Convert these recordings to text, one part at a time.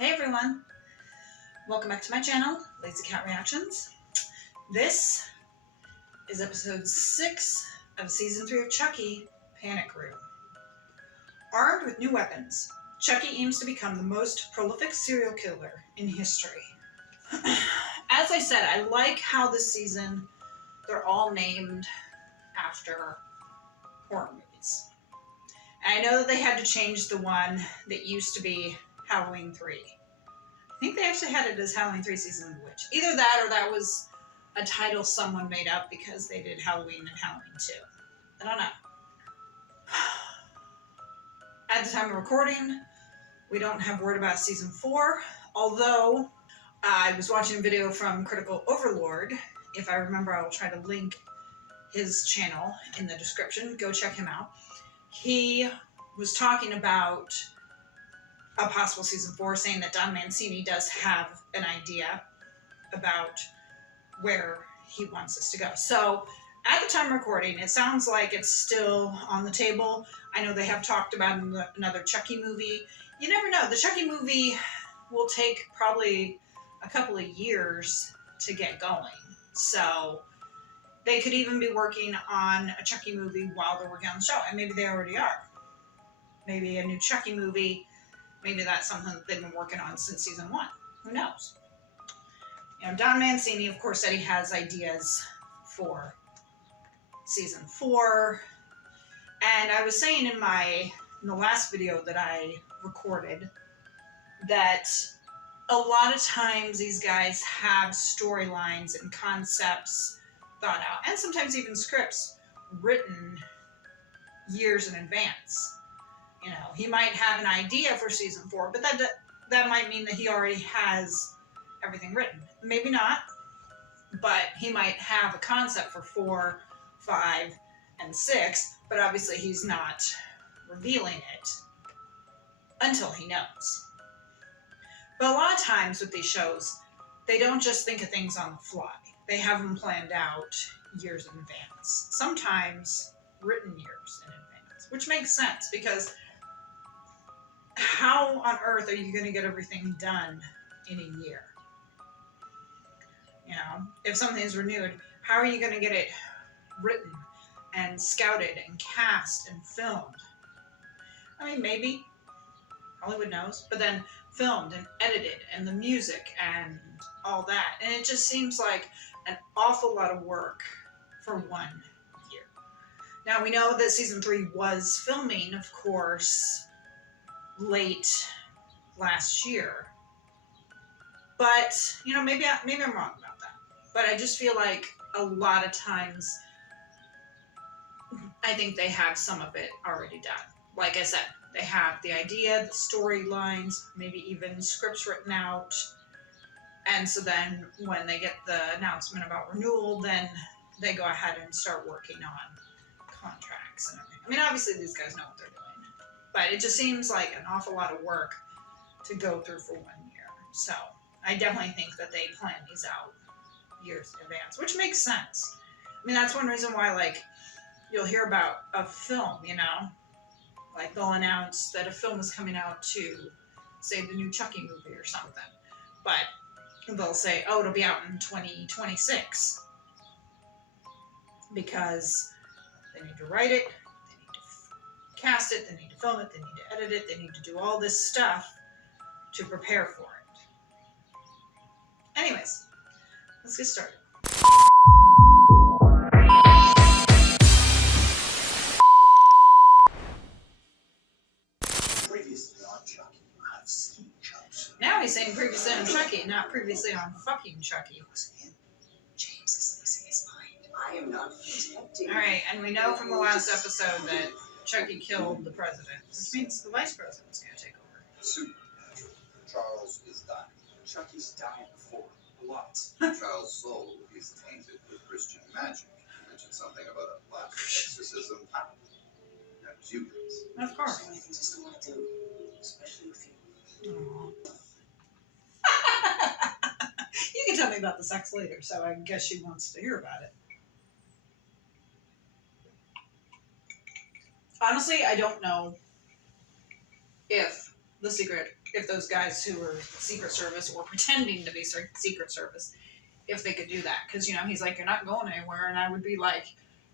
Hey everyone, welcome back to my channel, Lazy Cat Reactions. This is episode 6 of season 3 of Chucky, Panic Room. Armed with new weapons, Chucky aims to become the most prolific serial killer in history. As I said, I like how this season they're all named after horror movies. And I know that they had to change the one that used to be Halloween 3. I think they actually had it as Halloween 3 Season of the Witch. Either that or that was a title someone made up because they did Halloween and Halloween 2. I don't know. At the time of recording, we don't have word about Season 4, although I was watching a video from Critical Overlord. If I remember, I will try to link his channel in the description. Go check him out. He was talking about a possible Season 4, saying that Don Mancini does have an idea about where he wants us to go. So at the time of recording, it sounds like it's still on the table. I know they have talked about another Chucky movie. You never know. The Chucky movie will take probably a couple of years to get going. So they could even be working on a Chucky movie while they're working on the show. And maybe they already are. Maybe a new Chucky movie. Maybe that's something that they've been working on since season 1. Who knows? You know, Don Mancini, of course, said he has ideas for season 4. And I was saying in the last video that I recorded that a lot of times these guys have storylines and concepts thought out, and sometimes even scripts written years in advance. You know, he might have an idea for season 4, but that might mean that he already has everything written. Maybe not, but he might have a concept for 4, 5, and 6, but obviously he's not revealing it until he knows. But a lot of times with these shows, they don't just think of things on the fly. They have them planned out years in advance. Sometimes written years in advance, which makes sense because how on earth are you going to get everything done in a year? You know, if something is renewed, how are you going to get it written and scouted and cast and filmed? I mean, maybe. Hollywood knows. But then filmed and edited and the music and all that. And it just seems like an awful lot of work for 1 year. Now, we know that season 3 was filming, of course, late last year. But, you know, maybe I'm wrong about that. But I just feel like a lot of times I think they have some of it already done. Like I said, they have the idea, the storylines, maybe even scripts written out. And so then when they get the announcement about renewal, then they go ahead and start working on contracts and everything. I mean, obviously these guys know what they're doing. But it just seems like an awful lot of work to go through for 1 year. So I definitely think that they plan these out years in advance, which makes sense. I mean, that's one reason why, like, you'll hear about a film, you know? Like, they'll announce that a film is coming out to, say, the new Chucky movie or something. But they'll say, oh, it'll be out in 2026. Because they need to write it, they need to cast it, they need to film it, they need to edit it, they need to do all this stuff to prepare for it. Anyways, let's get started. Previously on Chucky, I've seen Chucky. Now he's saying previously on Chucky, not previously on fucking Chucky. It was him. James is losing his mind. I am not protecting. Alright, and we know from the last episode that Chucky killed the president, which means the vice president's going to take over. Supernatural. Charles is dying. Chucky's dying for a lot. Charles' soul is tainted with Christian magic. You mentioned something about a last exorcism. That was you guys. Of course. So many things I still want to do, especially with you. You can tell me about the sex later, so I guess she wants to hear about it. Honestly, I don't know if the secret if those guys who were Secret Service or pretending to be Secret Service, if they could do that. Because, you know, he's like, you're not going anywhere. And I would be like,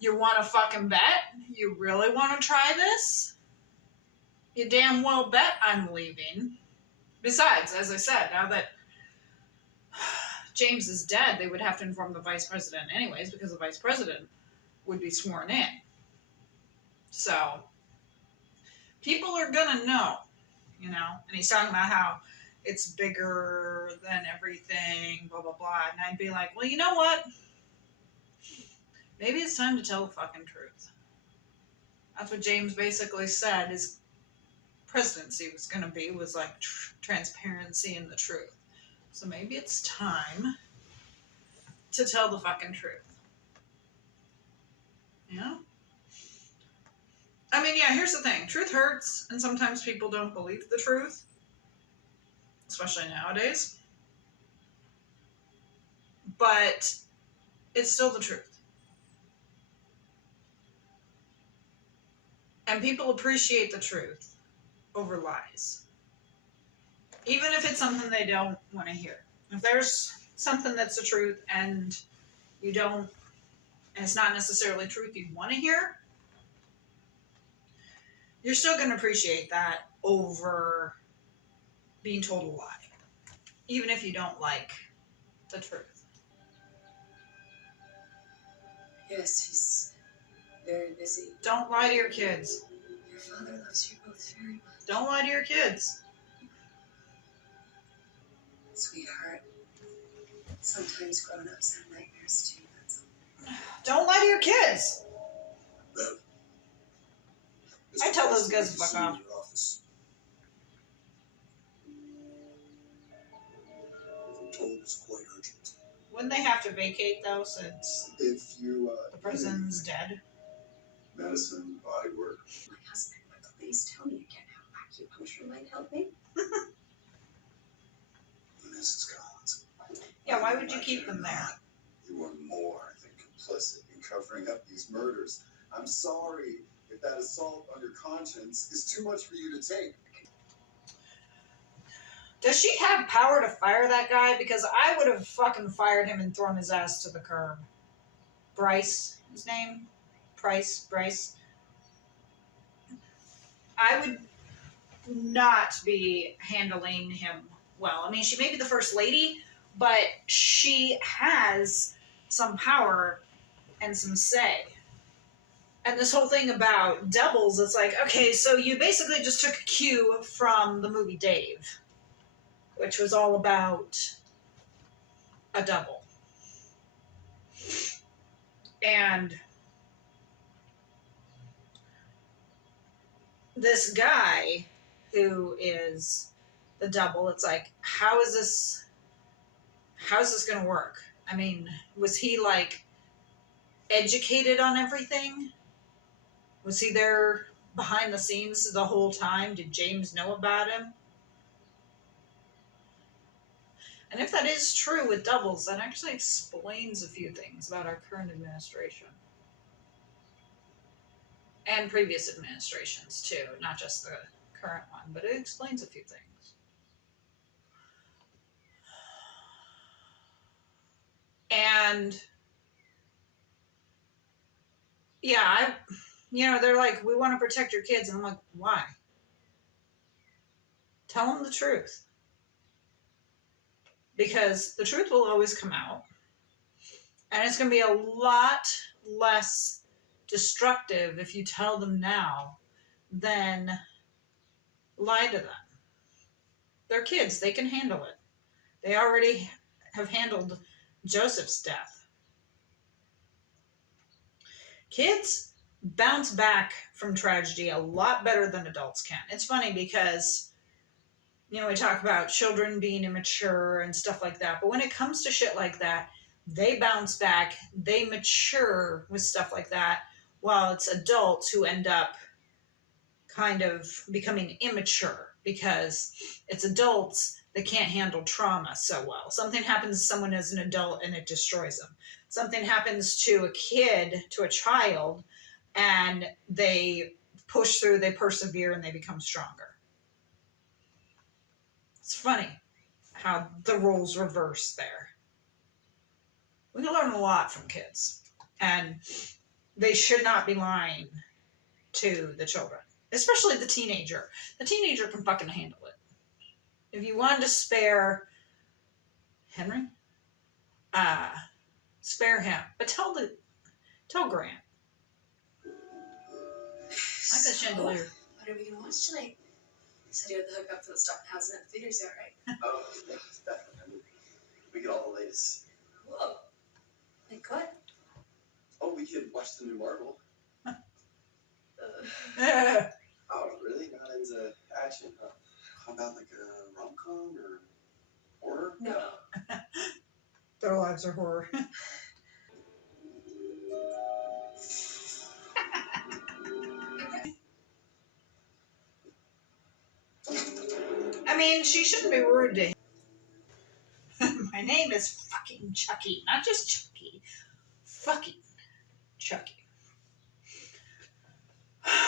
you want to fucking bet? You really want to try this? You damn well bet I'm leaving. Besides, as I said, now that James is dead, they would have to inform the vice president anyways, because the vice president would be sworn in. So, people are gonna know, you know? And he's talking about how it's bigger than everything, blah, blah, blah. And I'd be like, well, you know what? Maybe it's time to tell the fucking truth. That's what James basically said his presidency was going to be, was like transparency and the truth. So maybe it's time to tell the fucking truth. You know? I mean, yeah, here's the thing. Truth hurts, and sometimes people don't believe the truth. Especially nowadays. But it's still the truth. And people appreciate the truth over lies. Even if it's something they don't want to hear. If there's something that's the truth and you don't, and it's not necessarily truth you want to hear, you're still going to appreciate that over being told a lie. Even if you don't like the truth. Yes, he's very busy. Don't lie to your kids. Your father loves you both very much. Don't lie to your kids. Sweetheart, sometimes grown-ups have nightmares too, that's all. Don't lie to your kids. Bev, I tell those Mr. guys to President, fuck see you in off. your office. I'm told it's quite urgent. Wouldn't they have to vacate though, since If you, the prison's dead? medicine, body work. My husband, but please tell me again how acupuncture might help me. Mrs. Collins. Yeah, why would you keep them there? You were more than complicit in covering up these murders. I'm sorry if that assault on your conscience is too much for you to take. Does she have power to fire that guy? Because I would have fucking fired him and thrown his ass to the curb. Bryce, his name? Bryce. I would not be handling him well. I mean, she may be the first lady, but she has some power and some say. And this whole thing about doubles, it's like, okay, so you basically just took a cue from the movie Dave, which was all about a double. And this guy who is the double, it's like, how is this going to work? I mean, was he like educated on everything? Was he there behind the scenes the whole time? Did James know about him? And if that is true with doubles, that actually explains a few things about our current administration. And previous administrations, too. Not just the current one, but it explains a few things. And, yeah, they're like, we want to protect your kids. And I'm like, why? Tell them the truth. Because the truth will always come out. And it's going to be a lot less destructive if you tell them now than lie to them. They're kids. They can handle it. They already have handled Joseph's death. Kids bounce back from tragedy a lot better than adults can. It's funny because, we talk about children being immature and stuff like that. But when it comes to shit like that, they bounce back. They mature with stuff like that. While it's adults who end up kind of becoming immature because it's adults that can't handle trauma so well. Something happens to someone as an adult and it destroys them. Something happens to a kid, to a child, and they push through, they persevere, and they become stronger. It's funny how the roles reverse there. We can learn a lot from kids, and they should not be lying to the children, especially the teenager. The teenager can fucking handle it. If you wanted to spare Henry, spare him, but tell Grant. I like the chandelier. What are we gonna watch tonight? Said you had the hookup for the stuff that hasn't at the theaters yet, right? Oh, yeah, definitely. We get all the latest. Whoa. Like what? Oh, we could watch the new Marvel. Their Oh, really? Not into action, huh? How about like a rom-com or horror? No. lives are horror. I mean, she shouldn't be rude to him. My name is fucking Chucky. Not just Chucky. Fucking Chucky.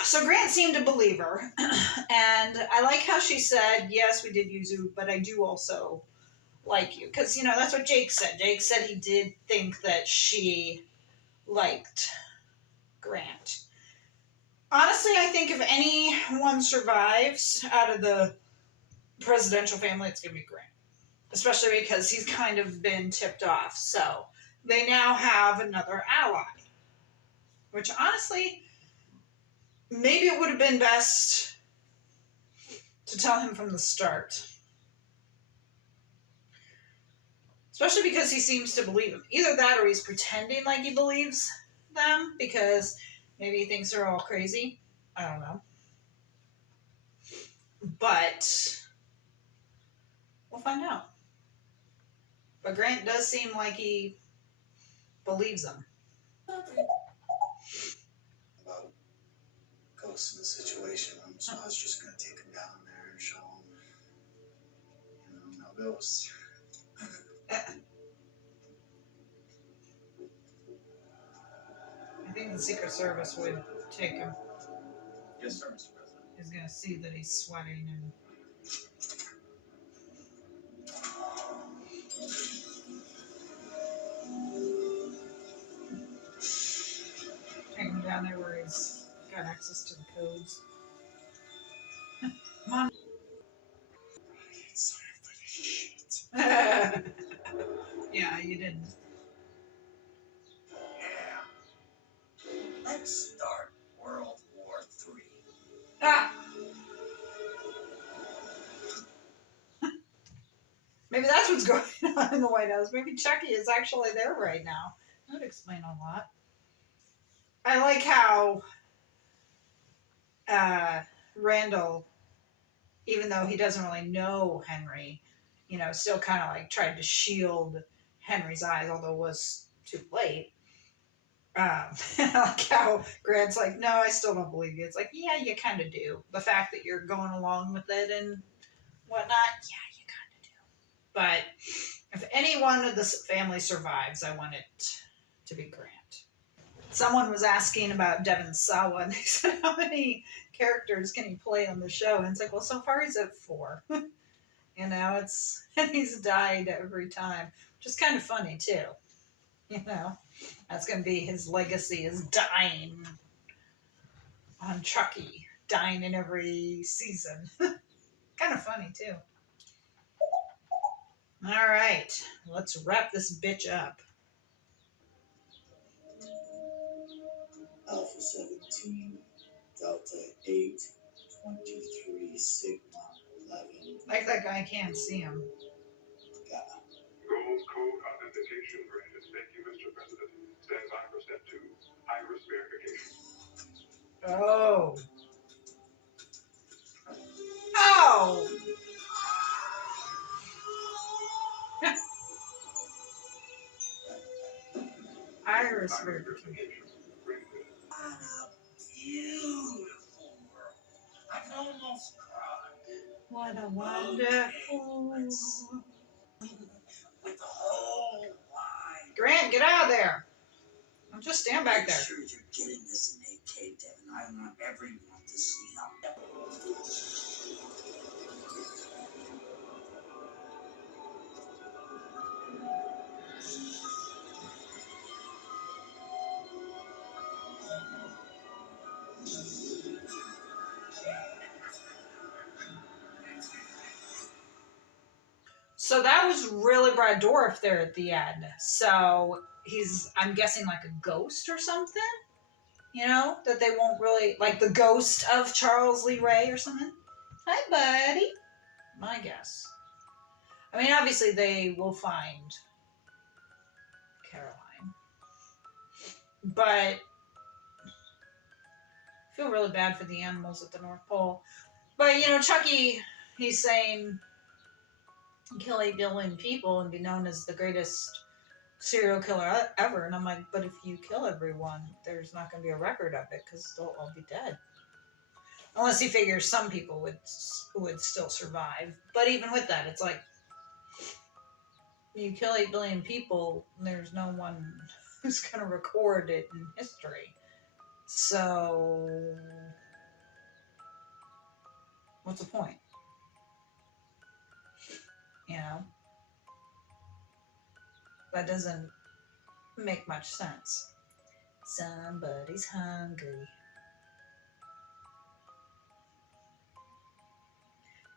So Grant seemed to believe her. And I like how she said, yes, we did use you, but I do also like you. Because, that's what Jake said. Jake said he did think that she liked Grant. Honestly, I think if anyone survives out of the presidential family, it's going to be Grant. Especially because he's kind of been tipped off. So they now have another ally. Which honestly, maybe it would have been best to tell him from the start. Especially because he seems to believe him. Either that or he's pretending like he believes them because maybe he thinks they're all crazy. I don't know. But we'll find out. But Grant does seem like he believes them. About ghosts in the situation. So I was just going to take him down there and show him, no ghosts. I think the Secret Service would take him. Yes, sir, Mr. President. He's going to see that he's sweating and... Take him down there where he's got access to the codes. Come on. Sorry for this shit. Yeah, you didn't. Yeah. Let's start World War III. Ah! Maybe that's what's going on in the White House. Maybe Chucky is actually there right now. That would explain a lot. I like how Randall, even though he doesn't really know Henry, still kind of like tried to shield Henry's eyes, although it was too late. I like how Grant's like, no, I still don't believe you. It's like, yeah, you kind of do. The fact that you're going along with it and whatnot, yeah, you kind of do. But if any one of the family survives, I want it to be Grant. Someone was asking about Devon Sawa, and they said, how many characters can he play on the show? And it's like, well, so far he's at 4. And he's died every time, which is kind of funny, too. That's going to be his legacy, is dying on Chucky, dying in every season. Kind of funny, too. All right, let's wrap this bitch up. Alpha 17, Delta 8, 23, Sigma 11. Like that guy can't see him. Gold code authentication granted. Thank you, Mr. President. Stand by for step 2, iris verification. Oh. Oh! Iris verification. What a beautiful world. I can almost cry. What a wonderful... With the whole wide. Grant, get out of there. I'll just stand back there. Make sure you're getting this in 8K, Devin. I want everyone to see how. So that was really Brad Dourif there at the end. So he's, I'm guessing, like a ghost or something? You know, that they won't really, like the ghost of Charles Lee Ray or something? Hi, buddy. My guess. I mean, obviously they will find Caroline. But I feel really bad for the animals at the North Pole. But, you know, Chucky, he's saying, kill 8 billion people and be known as the greatest serial killer ever. And I'm like, but if you kill everyone, there's not going to be a record of it because they'll all be dead. Unless he figures some people would still survive. But even with that, it's like, you kill 8 billion people, there's no one who's going to record it in history. So, what's the point? You know? That doesn't make much sense. Somebody's hungry.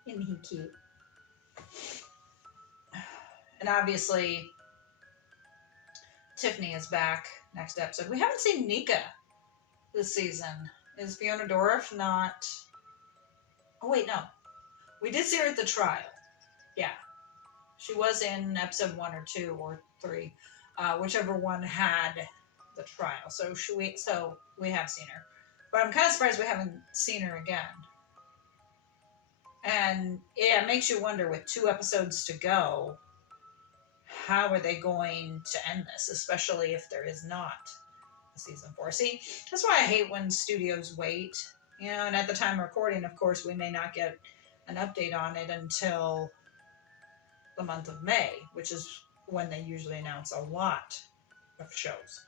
Isn't he cute? And obviously, Tiffany is back next episode. We haven't seen Nika this season. Is Fiona Dourif not... Oh, wait, no. We did see her at the trial. Yeah. She was in episode 1 or 2 or 3. Whichever one had the trial. So we have seen her. But I'm kind of surprised we haven't seen her again. And yeah, it makes you wonder, with 2 episodes to go, how are they going to end this, especially if there is not a season 4. See, that's why I hate when studios wait, you know, and at the time of recording, of course, we may not get an update on it until the month of May, which is when they usually announce a lot of shows.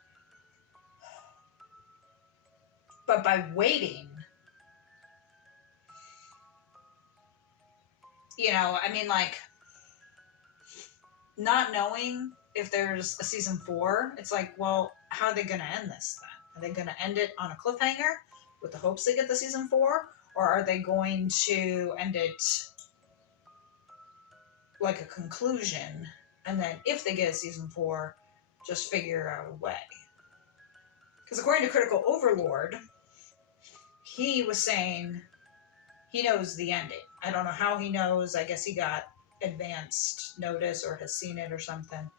But by waiting, you know, I mean, like, not knowing if there's a season 4, it's like, well, how are they going to end this then? Are they going to end it on a cliffhanger with the hopes they get the season 4? Or are they going to end it like a conclusion, and then if they get a season 4, just figure out a way? Because according to Critical Overlord, he was saying he knows the ending. I don't know how he knows. I guess he got advanced notice or has seen it or something.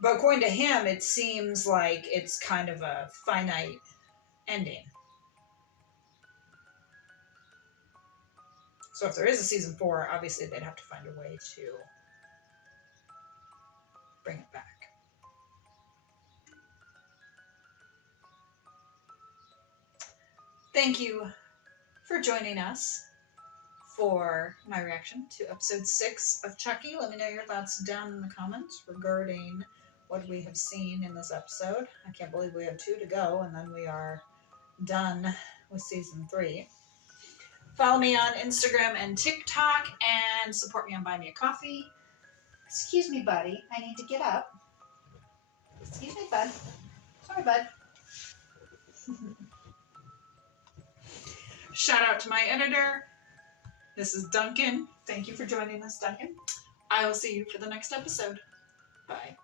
But according to him, it seems like it's kind of a finite ending. So if there is a season 4, obviously they'd have to find a way to bring it back. Thank you for joining us for my reaction to episode 6 of Chucky. Let me know your thoughts down in the comments regarding what we have seen in this episode. I can't believe we have 2 to go, and then we are done with season 3. Follow me on Instagram and TikTok, and support me on Buy Me a Coffee. Excuse me, buddy. I need to get up. Excuse me, bud. Sorry, bud. Shout out to my editor. This is Duncan. Thank you for joining us, Duncan. I will see you for the next episode. Bye.